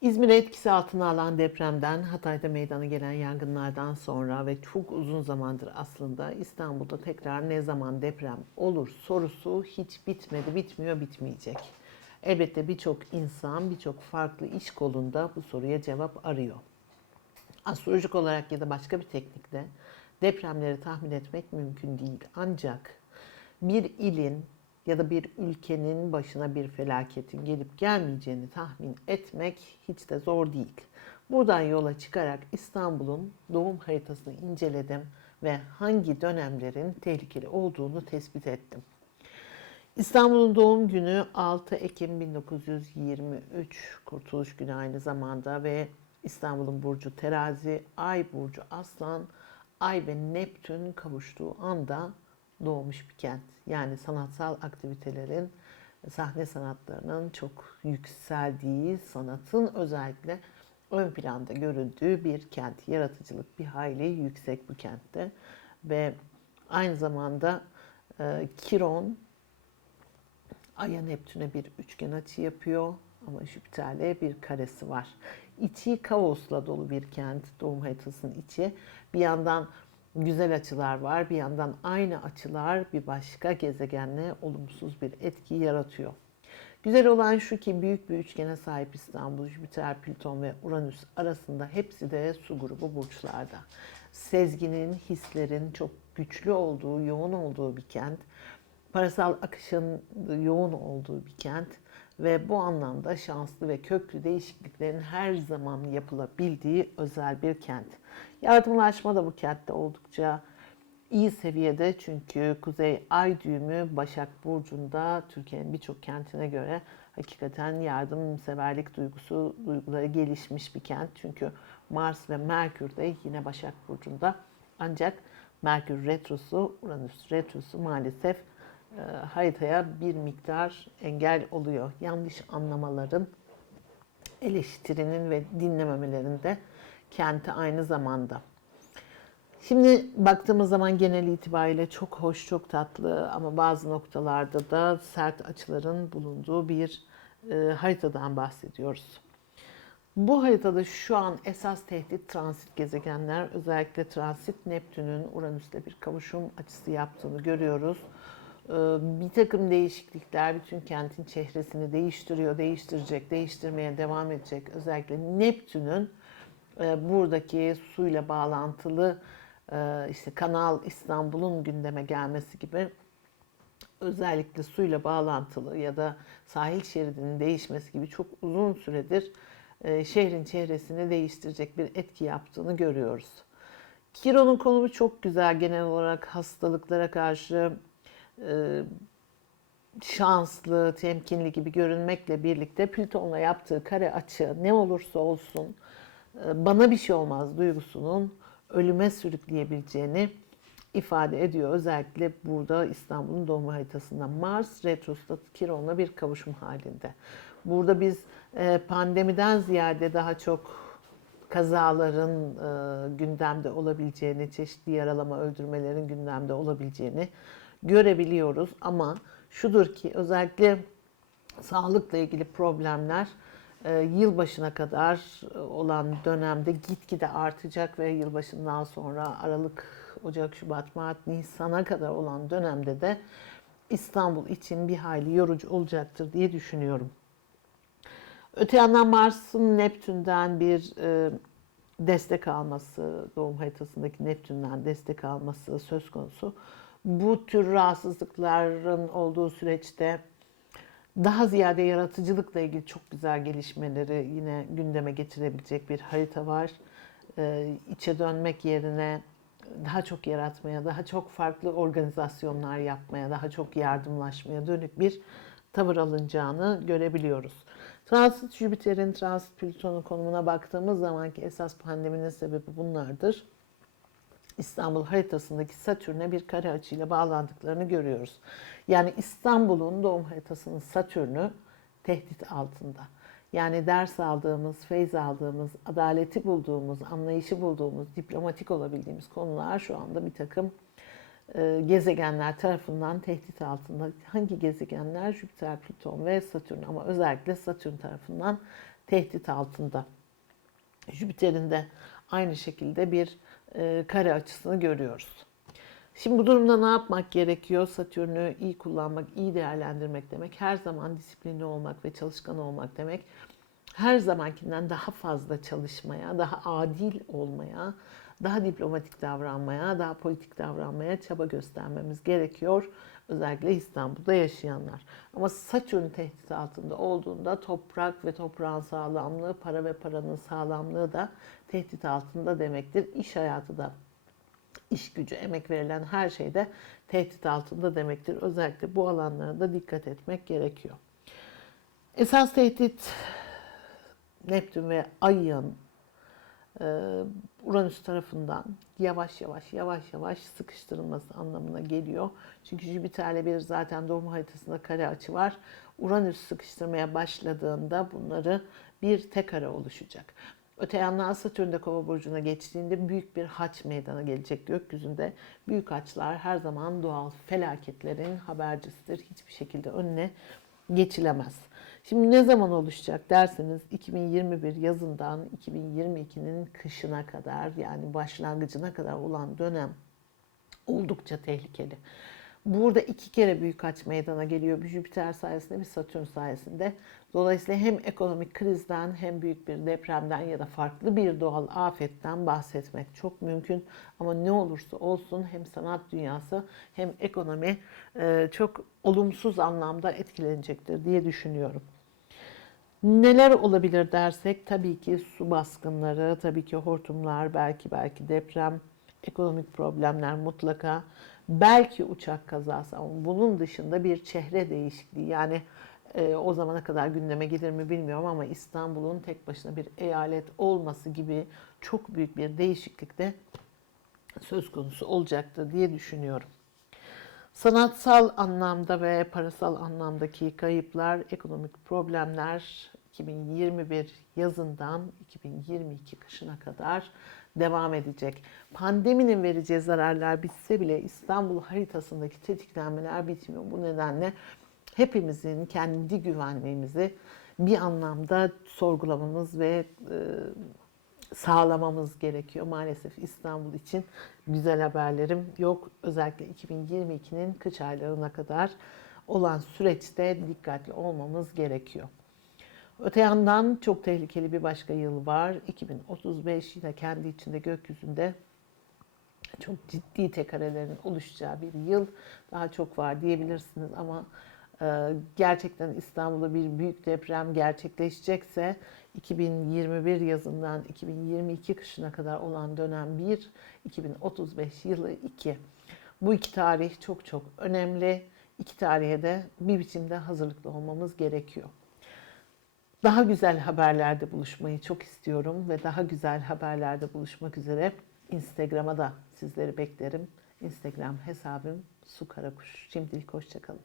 İzmir'e etkisi altına alan depremden, Hatay'da meydana gelen yangınlardan sonra ve çok uzun zamandır aslında İstanbul'da tekrar ne zaman deprem olur sorusu hiç bitmedi, bitmiyor, bitmeyecek. Elbette birçok insan, birçok farklı iş kolunda bu soruya cevap arıyor. Astrolojik olarak ya da başka bir teknikle depremleri tahmin etmek mümkün değil. Ancak bir ilin ya da bir ülkenin başına bir felaketin gelip gelmeyeceğini tahmin etmek hiç de zor değil. Buradan yola çıkarak İstanbul'un doğum haritasını inceledim ve hangi dönemlerin tehlikeli olduğunu tespit ettim. İstanbul'un doğum günü 6 Ekim 1923 Kurtuluş Günü aynı zamanda ve İstanbul'un burcu terazi, ay burcu aslan, ay ve Neptün kavuştuğu anda doğmuş bir kent. Yani sanatsal aktivitelerin, sahne sanatlarının çok yükseldiği, sanatın özellikle ön planda görüldüğü bir kent. Yaratıcılık bir hayli yüksek bu kentte. Ve aynı zamanda e, Kiron, Ay'a Neptün'e bir üçgen açı yapıyor ama Jüpiter'le bir karesi var. İçi kaosla dolu bir kent, doğum haritasının içi. Bir yandan güzel açılar var, bir yandan aynı açılar bir başka gezegenle olumsuz bir etki yaratıyor. Güzel olan şu ki büyük bir üçgene sahip İstanbul, Jüpiter, Plüton ve Uranüs arasında hepsi de su grubu burçlarda. Sezginin, hislerin çok güçlü olduğu, yoğun olduğu bir kent parasal akışın yoğun olduğu bir kent ve bu anlamda şanslı ve köklü değişikliklerin her zaman yapılabildiği özel bir kent. Yardımlaşma da bu kentte oldukça iyi seviyede çünkü Kuzey Ay düğümü Başak Burcu'nda Türkiye'nin birçok kentine göre hakikaten yardımseverlik duygusu, duyguları gelişmiş bir kent. Çünkü Mars ve Merkür de yine Başak Burcu'nda ancak Merkür retrosu, Uranüs retrosu maalesef e, haritaya bir miktar engel oluyor. Yanlış anlamaların, eleştirinin ve dinlememelerinde kenti aynı zamanda. Şimdi baktığımız zaman genel itibariyle çok hoş, çok tatlı ama bazı noktalarda da sert açıların bulunduğu bir e, haritadan bahsediyoruz. Bu haritada şu an esas tehdit transit gezegenler, özellikle transit Neptün'ün Uranüs'le bir kavuşum açısı yaptığını görüyoruz. Ee, bir takım değişiklikler bütün kentin çehresini değiştiriyor, değiştirecek, değiştirmeye devam edecek. Özellikle Neptün'ün buradaki suyla bağlantılı e, işte Kanal İstanbul'un gündeme gelmesi gibi özellikle suyla bağlantılı ya da sahil şeridinin değişmesi gibi çok uzun süredir e, şehrin çehresini değiştirecek bir etki yaptığını görüyoruz. Kiron'un konumu çok güzel genel olarak hastalıklara karşı e, şanslı, temkinli gibi görünmekle birlikte Plüton'la yaptığı kare açı ne olursa olsun bana bir şey olmaz duygusunun ölüme sürükleyebileceğini ifade ediyor. Özellikle burada İstanbul'un doğum haritasında Mars retrostat Kiron'la bir kavuşum halinde. Burada biz e, pandemiden ziyade daha çok kazaların e, gündemde olabileceğini, çeşitli yaralama, öldürmelerin gündemde olabileceğini görebiliyoruz. Ama şudur ki özellikle sağlıkla ilgili problemler e, yılbaşına kadar olan dönemde gitgide artacak ve yılbaşından sonra Aralık, Ocak, Şubat, Mart, Nisan'a kadar olan dönemde de İstanbul için bir hayli yorucu olacaktır diye düşünüyorum. Öte yandan Mars'ın Neptün'den bir e, destek alması, doğum haritasındaki Neptün'den destek alması söz konusu. Bu tür rahatsızlıkların olduğu süreçte daha ziyade yaratıcılıkla ilgili çok güzel gelişmeleri yine gündeme getirebilecek bir harita var. Ee, içe dönmek yerine daha çok yaratmaya, daha çok farklı organizasyonlar yapmaya, daha çok yardımlaşmaya dönük bir tavır alınacağını görebiliyoruz. Transit Jüpiter'in, transit Plüton'un konumuna baktığımız zaman ki esas pandeminin sebebi bunlardır. İstanbul haritasındaki Satürn'e bir kare açıyla bağlandıklarını görüyoruz. Yani İstanbul'un doğum haritasının Satürn'ü tehdit altında. Yani ders aldığımız, feyz aldığımız, adaleti bulduğumuz, anlayışı bulduğumuz, diplomatik olabildiğimiz konular şu anda bir takım e, gezegenler tarafından tehdit altında. Hangi gezegenler? Jüpiter, Plüton ve Satürn ama özellikle Satürn tarafından tehdit altında. Jüpiter'in de aynı şekilde bir e, kare açısını görüyoruz. Şimdi bu durumda ne yapmak gerekiyor? Satürn'ü iyi kullanmak, iyi değerlendirmek demek. Her zaman disiplinli olmak ve çalışkan olmak demek. Her zamankinden daha fazla çalışmaya, daha adil olmaya, daha diplomatik davranmaya, daha politik davranmaya çaba göstermemiz gerekiyor. Özellikle İstanbul'da yaşayanlar. Ama Satürn tehdit altında olduğunda toprak ve toprağın sağlamlığı, para ve paranın sağlamlığı da tehdit altında demektir. İş hayatı da iş gücü, emek verilen her şeyde tehdit altında demektir. Özellikle bu alanlara da dikkat etmek gerekiyor. Esas tehdit Neptün ve Ay'ın Uranüs tarafından yavaş yavaş yavaş yavaş sıkıştırılması anlamına geliyor. Çünkü Jüpiter'le bir zaten doğum haritasında kare açı var. Uranüs sıkıştırmaya başladığında bunları bir tek kare oluşacak. Öte yandan Satürn de Kova burcuna geçtiğinde büyük bir haç meydana gelecek gökyüzünde. Büyük haçlar her zaman doğal felaketlerin habercisidir. Hiçbir şekilde önüne geçilemez. Şimdi ne zaman oluşacak derseniz 2021 yazından 2022'nin kışına kadar yani başlangıcına kadar olan dönem oldukça tehlikeli. Burada iki kere büyük haç meydana geliyor. Bir Jüpiter sayesinde bir Satürn sayesinde. Dolayısıyla hem ekonomik krizden hem büyük bir depremden ya da farklı bir doğal afetten bahsetmek çok mümkün. Ama ne olursa olsun hem sanat dünyası hem ekonomi e, çok olumsuz anlamda etkilenecektir diye düşünüyorum. Neler olabilir dersek tabii ki su baskınları, tabii ki hortumlar, belki belki deprem, ekonomik problemler mutlaka, belki uçak kazası ama bunun dışında bir çehre değişikliği yani e, o zamana kadar gündeme gelir mi bilmiyorum ama İstanbul'un tek başına bir eyalet olması gibi çok büyük bir değişiklik de söz konusu olacaktır diye düşünüyorum. Sanatsal anlamda ve parasal anlamdaki kayıplar, ekonomik problemler 2021 yazından 2022 kışına kadar devam edecek. Pandeminin vereceği zararlar bitse bile İstanbul haritasındaki tetiklenmeler bitmiyor. Bu nedenle hepimizin kendi güvenliğimizi bir anlamda sorgulamamız ve e, sağlamamız gerekiyor. Maalesef İstanbul için güzel haberlerim yok. Özellikle 2022'nin kış aylarına kadar olan süreçte dikkatli olmamız gerekiyor. Öte yandan çok tehlikeli bir başka yıl var. 2035 yine kendi içinde gökyüzünde çok ciddi tekarelerin oluşacağı bir yıl. Daha çok var diyebilirsiniz ama gerçekten İstanbul'da bir büyük deprem gerçekleşecekse 2021 yazından 2022 kışına kadar olan dönem 1, 2035 yılı 2. Bu iki tarih çok çok önemli. İki tarihe de bir biçimde hazırlıklı olmamız gerekiyor. Daha güzel haberlerde buluşmayı çok istiyorum ve daha güzel haberlerde buluşmak üzere Instagram'a da sizleri beklerim. Instagram hesabım Su Karakuş. Şimdilik hoşçakalın.